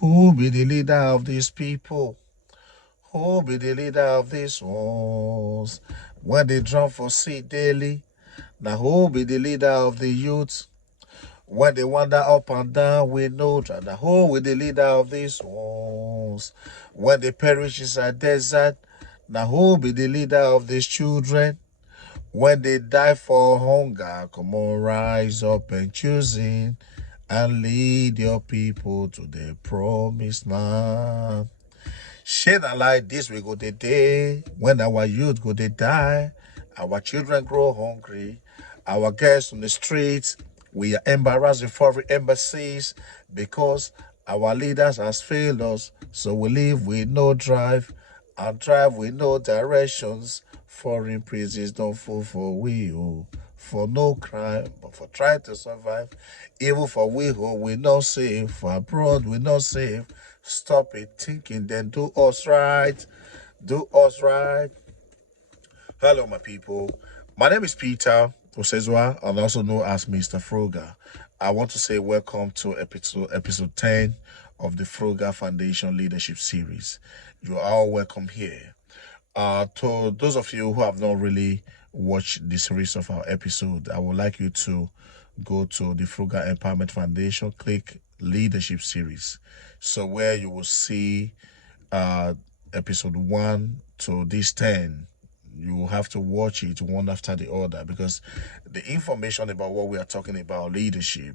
Who be the leader of these people? Who be the leader of these ones? When they drum for seed daily, now who be the leader of the youth? When they wander up and down with no drive, now who be the leader of these ones? When they perish inside desert, now who be the leader of these children? When they die for hunger, come on, rise up and choosing and lead your people to the promised land. Shade a like this we go the day when our youth go they die, our children grow hungry, our girls on the streets, we are embarrassed in foreign embassies because our leaders has failed us. So we live with no drive and drive with no directions. Foreign prisons don't fall for we who for no crime, but for trying to survive. Even for we who we not safe, for abroad we not safe. Stop it thinking, then do us right. Do us right. Hello, my people. My name is Peter Osezwa, and also known as Mr. Frugal. I want to say welcome to episode 10 of the Frugal Foundation Leadership Series. You are all welcome here. To those of you who have not really watched the series of our episode, I would like you to go to the Frugal Empowerment Foundation, click Leadership Series. So where you will see episode 1 to this 10, you will have to watch it one after the other because the information about what we are talking about, leadership,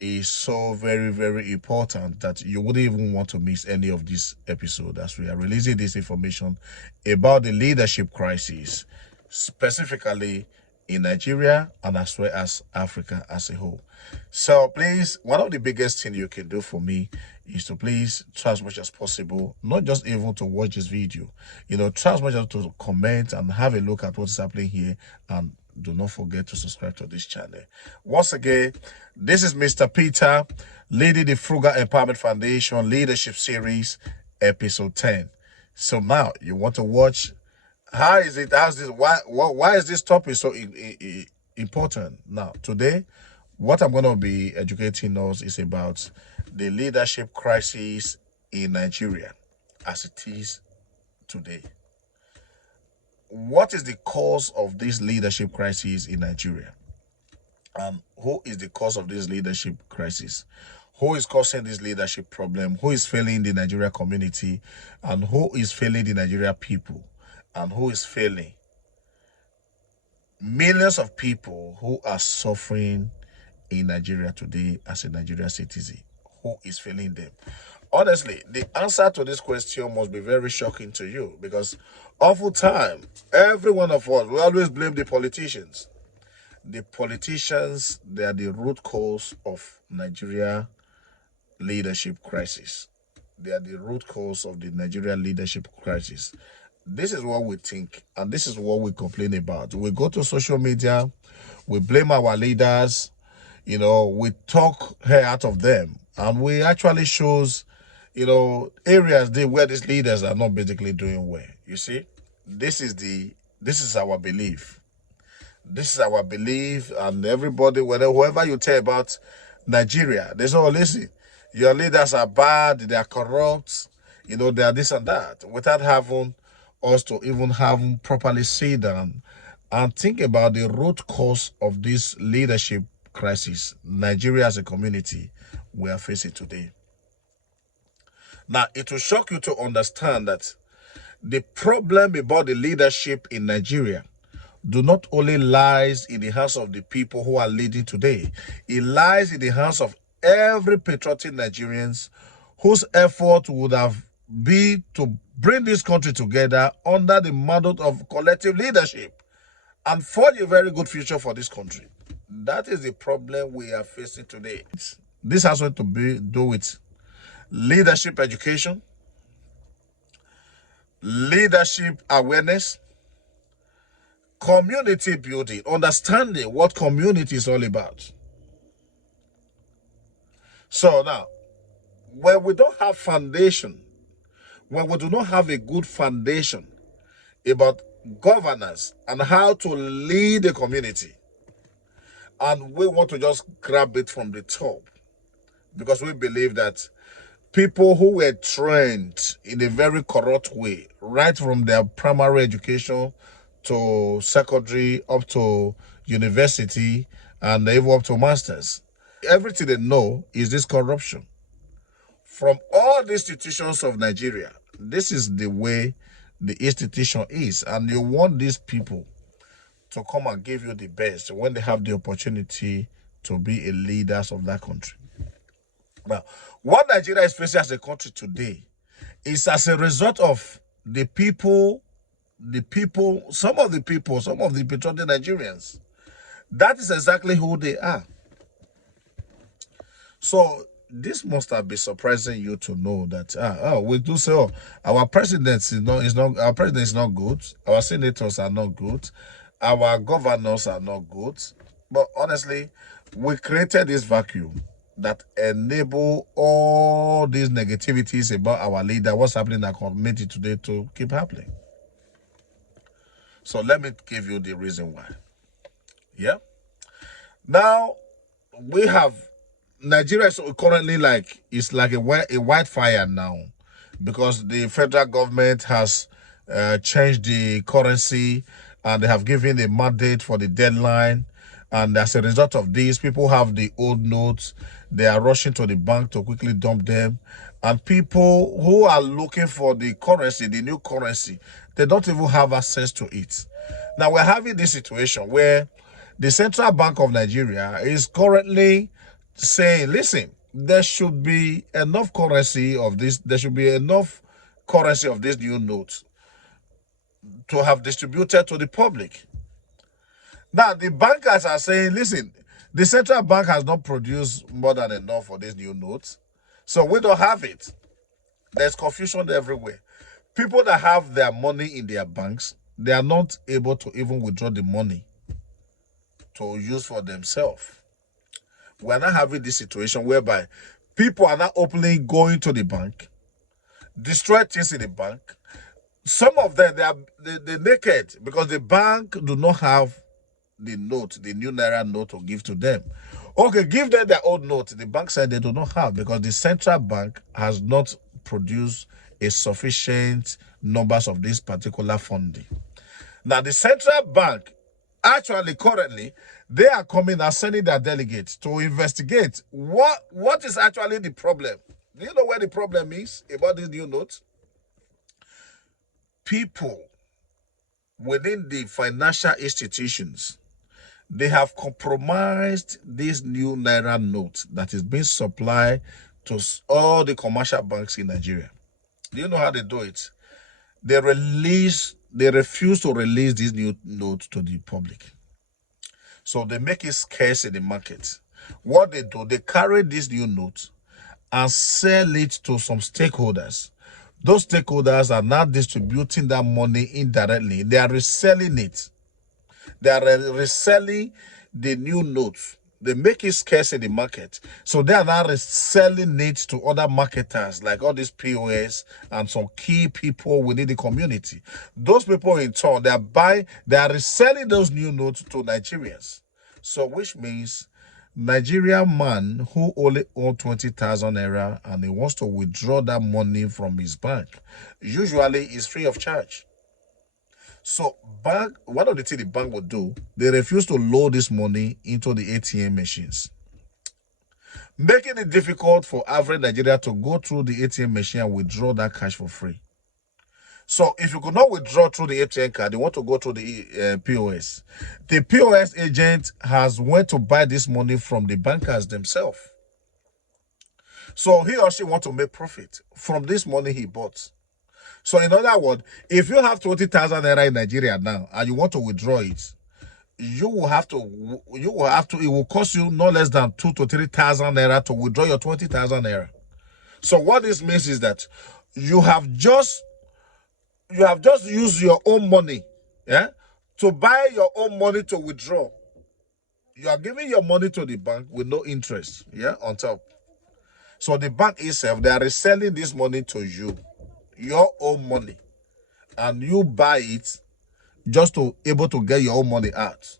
is so very, very important that you wouldn't even want to miss any of this episode as we are releasing this information about the leadership crisis, specifically in Nigeria and as well as Africa as a whole. So please, one of the biggest things you can do for me is to please try as much as possible, not just even to watch this video, try as much as to comment and have a look at what's happening here, and do not forget to subscribe to this channel. Once again, this is Mr. Peter leading the Frugal Empowerment Foundation Leadership Series, episode 10. So now you want to watch why is this topic so important? Now, today, what I'm going to be educating us is about the leadership crisis in Nigeria as it is today. What is the cause of this leadership crisis in Nigeria? Who is the cause of this leadership crisis? Who is causing this leadership problem? Who is failing the Nigeria community? And who is failing the Nigeria people? And who is failing millions of people who are suffering in Nigeria today as a Nigerian citizen? Who is failing them? Honestly, the answer to this question must be very shocking to you because oftentimes, every one of us, we always blame the politicians. The politicians, they are the root cause of Nigeria leadership crisis. They are the root cause of the Nigeria leadership crisis. This is what we think, and this is what we complain about. We go to social media, we blame our leaders, we talk hair out of them, and we actually shows, areas where these leaders are not basically doing well. You see, this is our belief. This is our belief, and everybody, whoever you tell about Nigeria, they say, oh, listen, your leaders are bad, they are corrupt, they are this and that, without having us to even have properly sit down and think about the root cause of this leadership crisis Nigeria as a community we are facing today. Now, it will shock you to understand that the problem about the leadership in Nigeria do not only lies in the hands of the people who are leading today. It lies in the hands of every patriotic Nigerians whose effort would have been to bring this country together under the model of collective leadership and forge a very good future for this country. That is the problem we are facing today. This has to do with leadership education, leadership awareness, community building, understanding what community is all about. So now, when we don't have foundation, when we do not have a good foundation about governance and how to lead the community, and we want to just grab it from the top because we believe that People who were trained in a very corrupt way, right from their primary education to secondary, up to university, and even up to masters. Everything they know is this corruption. From all the institutions of Nigeria, this is the way the institution is. And you want these people to come and give you the best when they have the opportunity to be a leaders of that country. Now, what Nigeria is facing as a country today is as a result of some of the patriotic Nigerians. That is exactly who they are. So this must have been surprising you to know that we do say, oh, our president is not good, our senators are not good, our governors are not good. But honestly, we created this vacuum that enable all these negativities about our leader, what's happening in our community today, to keep happening. So let me give you the reason why. Yeah. Now we have Nigeria is currently like it's like a wildfire now, because the federal government has changed the currency, and they have given a mandate for the deadline. And as a result of this, people have the old notes. They are rushing to the bank to quickly dump them. And people who are looking for the currency, the new currency, they don't even have access to it. Now we're having this situation where the Central Bank of Nigeria is currently saying, listen, there should be enough currency of this new notes to have distributed to the public. Now, the bankers are saying, listen, the central bank has not produced more than enough for these new notes, so we don't have it. There's confusion everywhere. People that have their money in their banks, they are not able to even withdraw the money to use for themselves. We're not having this situation whereby people are not openly going to the bank, destroy things in the bank. Some of them, they're naked because the bank do not have the note, the new naira note, to give to them. Okay, give them their old note. The bank said they do not have, because the central bank has not produced a sufficient numbers of this particular funding. Now, the central bank, actually, currently, they are coming and sending their delegates to investigate what is actually the problem. Do you know where the problem is about these new notes? People within the financial institutions, they have compromised this new naira note that is being supplied to all the commercial banks in Nigeria. Do you know how they do it? They refuse to release this new note to the public. So they make it scarce in the market. What they do, they carry this new note and sell it to some stakeholders. Those stakeholders are now distributing that money indirectly. They are reselling it. They are reselling the new notes. They make it scarce in the market. So they are now reselling it to other marketers, like all these POS and some key people within the community. Those people in turn, they are reselling those new notes to Nigerians. So which means Nigerian man who only owns 20,000 naira and he wants to withdraw that money from his bank, usually is free of charge. So one of the things the bank would do, they refuse to load this money into the ATM machines, making it difficult for average Nigeria to go through the ATM machine and withdraw that cash for free. So if you could not withdraw through the ATM card, you want to go through the POS. The POS agent has went to buy this money from the bankers themselves. So he or she want to make profit from this money he bought. So in other words, if you have 20,000 naira in Nigeria now and you want to withdraw it, it will cost you no less than 2,000 to 3,000 naira to withdraw your 20,000 naira. So what this means is that you have just used your own money, to buy your own money to withdraw. You are giving your money to the bank with no interest, on top. So the bank itself, they are reselling this money to you, your own money, and you buy it just to able to get your own money out.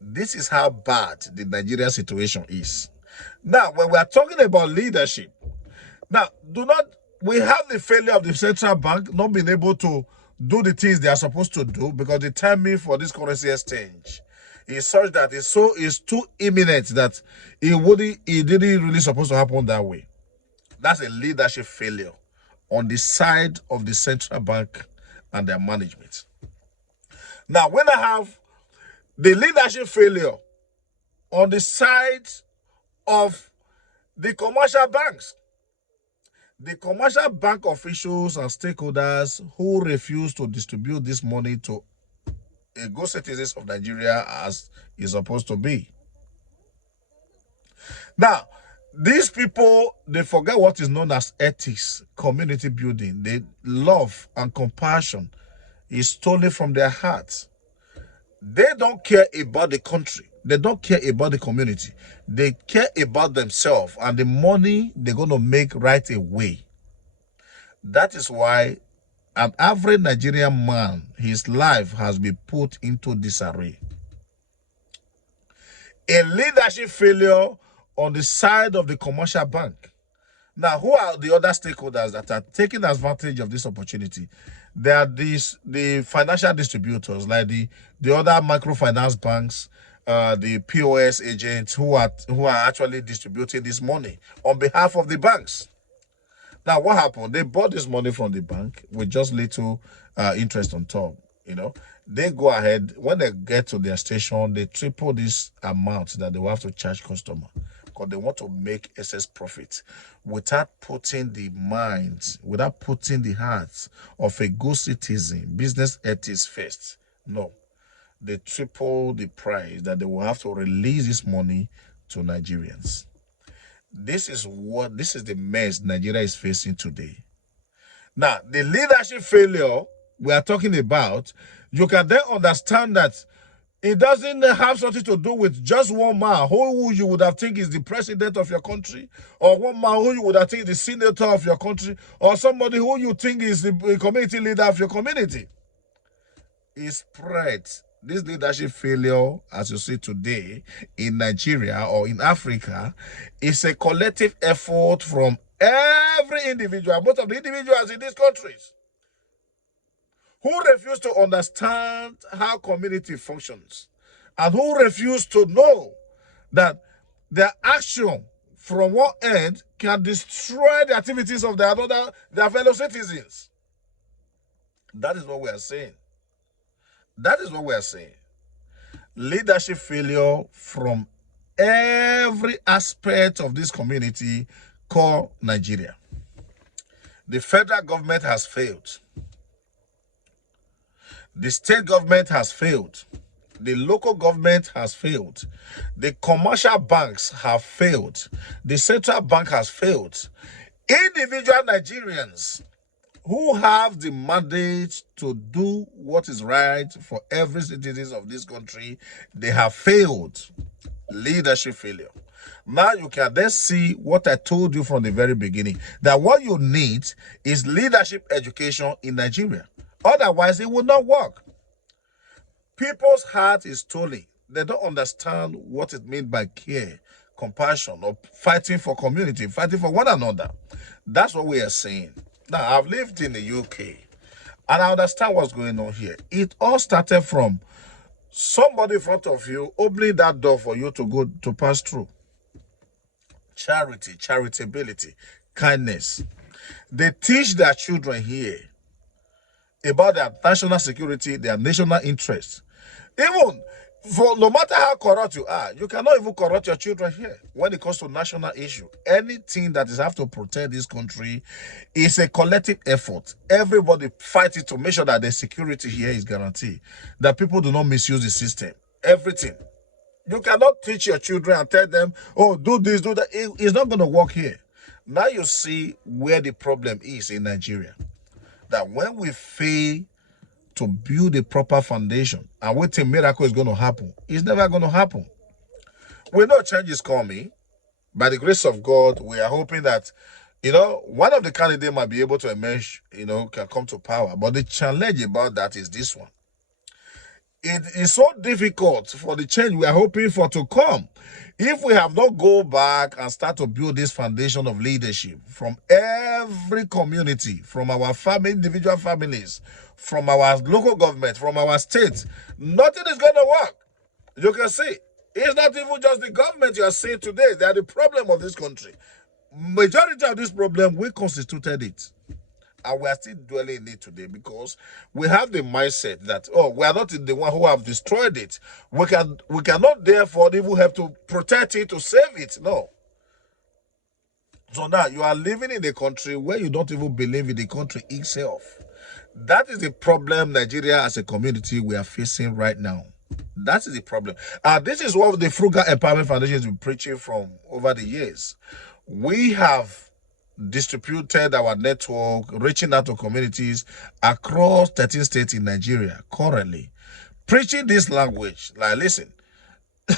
This is how bad the Nigerian situation is. Now, when we are talking about leadership, Now, we have the failure of the central bank not being able to do the things they are supposed to do because the timing for this currency exchange is such that it's too imminent that it didn't really supposed to happen that way. That's a leadership failure on the side of the central bank and their management. Now, when I have the leadership failure on the side of the commercial banks, the commercial bank officials and stakeholders who refuse to distribute this money to good citizens of Nigeria as is supposed to be. Now, these people, they forget what is known as ethics, community building. They love and compassion is stolen from their hearts. They don't care about the country. They don't care about the community. They care about themselves and the money they're going to make right away. That is why an average Nigerian man, his life has been put into disarray. A leadership failure on the side of the commercial bank. Now, who are the other stakeholders that are taking advantage of this opportunity? There are the financial distributors, like the other microfinance banks, the POS agents who are actually distributing this money on behalf of the banks. Now, what happened? They bought this money from the bank with just little interest on top. They go ahead, when they get to their station, they triple this amount that they will have to charge customer because they want to make excess profit without putting the minds, without putting the hearts of a good citizen, business ethics first. No, they triple the price that they will have to release this money to Nigerians. This is the mess Nigeria is facing today. Now, the leadership failure we are talking about, you can then understand that it doesn't have something to do with just one man who you would have think is the president of your country, or one man who you would have think is the senator of your country, or somebody who you think is the community leader of your community. It spreads. This leadership failure, as you see today in Nigeria or in Africa, is a collective effort from every individual, most of the individuals in these countries, who refuse to understand how community functions and who refuse to know that their action from one end can destroy the activities of their fellow citizens. That is what we are saying. That is what we are saying. Leadership failure from every aspect of this community called Nigeria. The federal government has failed. The state government has failed. The local government has failed. The commercial banks have failed. The central bank has failed. Individual Nigerians who have the mandate to do what is right for every citizen of this country, they have failed. Leadership failure. Now you can then see what I told you from the very beginning, that what you need is leadership education in Nigeria. Otherwise, it will not work. People's heart is stolen. They don't understand what it means by care, compassion, or fighting for community, fighting for one another. That's what we are saying. Now, I've lived in the UK, and I understand what's going on here. It all started from somebody in front of you opening that door for you to pass through. Charity, charitability, kindness. They teach their children here about their national security, their national interests. Even for no matter how corrupt you are, you cannot even corrupt your children here when it comes to national issue. Anything that is have to protect this country is a collective effort. Everybody fighting to make sure that the security here is guaranteed, that people do not misuse the system. Everything. You cannot teach your children and tell them, oh, do this, do that. It's not going to work here. Now you see where the problem is in Nigeria. That when we fail to build a proper foundation and we think miracle is going to happen, it's never going to happen. We know change is coming. By the grace of God, we are hoping that, one of the candidates might be able to emerge, can come to power. But the challenge about that is this one. It is so difficult for the change we are hoping for to come. If we have not go back and start to build this foundation of leadership from every community, from our family, individual families, from our local government, from our states, nothing is going to work. You can see, it's not even just the government you are seeing today. They are the problem of this country. Majority of this problem, we constituted it. And we are still dwelling in it today because we have the mindset that, oh, we are not the one who have destroyed it. We cannot therefore even have to protect it, to save it. No. So now you are living in a country where you don't even believe in the country itself. That is the problem Nigeria as a community we are facing right now. That is the problem. And this is what the Frugal Empowerment Foundation has been preaching from over the years. We have distributed our network, reaching out to communities across 13 states in Nigeria currently, preaching this language. Like, listen,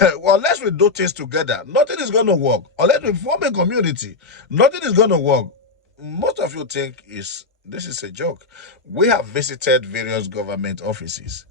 unless we do things together, nothing is going to work. Unless we form a community, nothing is going to work. Most of you think this is a joke. We have visited various government offices.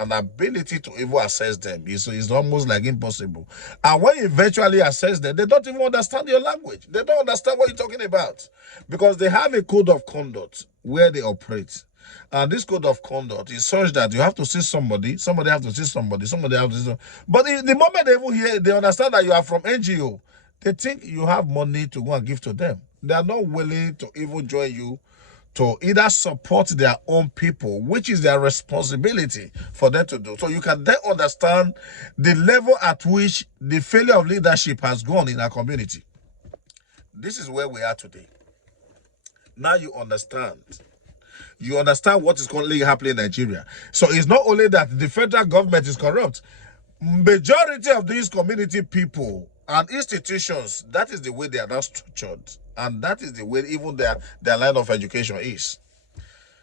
An ability to even access them is almost like impossible. And when you eventually access them, they don't even understand your language. They don't understand what you're talking about because they have a code of conduct where they operate. And this code of conduct is such that you have to see somebody have to see somebody have to see somebody. But the moment they even hear, they understand that you are from NGO, they think you have money to go and give to them. They are not willing to even join you to either support their own people, which is their responsibility for them to do. So you can then understand the level at which the failure of leadership has gone in our community. This is where we are today. Now you understand. You understand what is currently happening in Nigeria. So it's not only that the federal government is corrupt. Majority of these community people and institutions, that is the way they are now structured. And that is the way even their line of education is.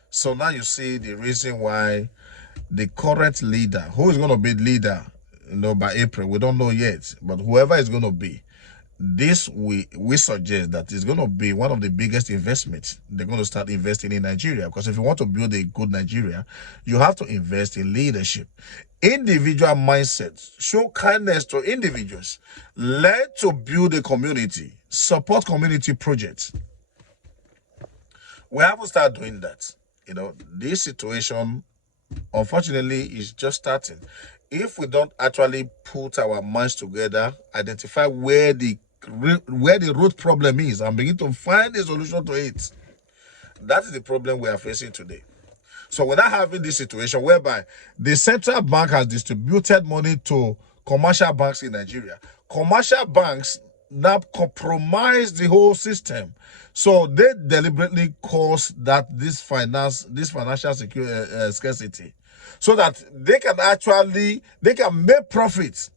So now you see the reason why the current leader, who is going to be leader, by April, we don't know yet, but whoever is going to be, this we suggest that is going to be one of the biggest investments they're going to start investing in Nigeria. Because if you want to build a good Nigeria, you have to invest in leadership, individual mindsets, show kindness to individuals, learn to build a community, support community projects. We haven't started doing that. This situation, unfortunately, is just starting. If we don't actually put our minds together, identify where the root problem is and begin to find a solution to it, that is the problem we are facing today. So we're not having this situation whereby the central bank has distributed money to commercial banks in Nigeria. Commercial banks now compromise the whole system. So they deliberately cause this financial scarcity, so that they can make profits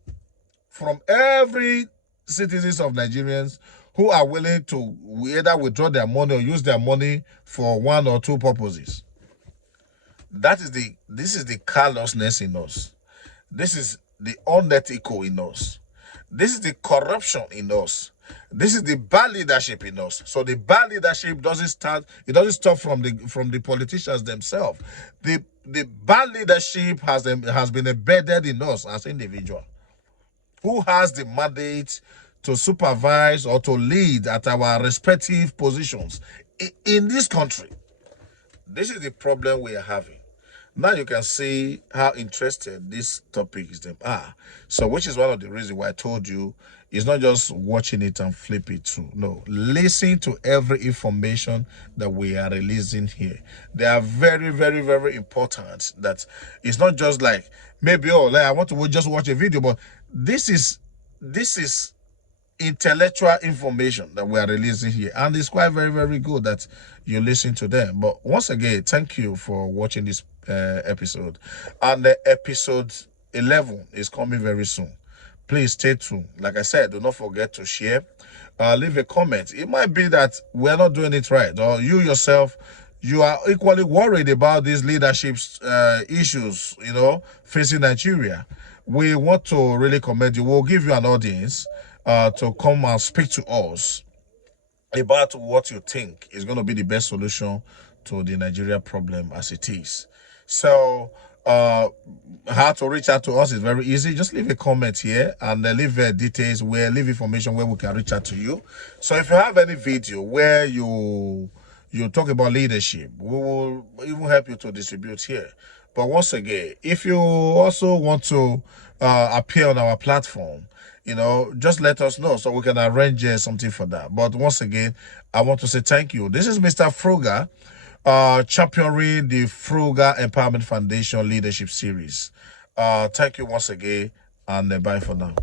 from every citizens of Nigerians who are willing to either withdraw their money or use their money for one or two purposes. This is the callousness in us. This is the unethical in us. This is the corruption in us. This is the bad leadership in us. So the bad leadership doesn't stop from the politicians themselves. The bad leadership has been embedded in us as individuals. Who has the mandate to supervise or to lead at our respective positions in this country? This is the problem we are having. Now you can see how interested these topics them are. So which is one of the reasons why I told you it's not just watching it and flip it through. No, listen to every information that we are releasing here. They are very, very, very important. That it's not just like maybe I want to just watch a video, but this is intellectual information that we are releasing here, and it's quite very, very good that you listen to them. But once again, thank you for watching this episode, and the episode 11 is coming very soon. Please stay tuned. Like I said, do not forget to share, leave a comment. It might be that we're not doing it right, or you yourself, you are equally worried about these leadership issues, facing Nigeria. We want to really commend you. We'll give you an audience to come and speak to us about what you think is going to be the best solution to the Nigeria problem as it is. So how to reach out to us is very easy. Just leave a comment here and leave details leave information where we can reach out to you. So if you have any video where you talk about leadership, we will even help you to distribute here. But once again, if you also want to appear on our platform, just let us know so we can arrange something for that. But once again, I want to say thank you. This is Mr. Frugal, championing the Frugal Empowerment Foundation Leadership Series. Thank you once again, and bye for now.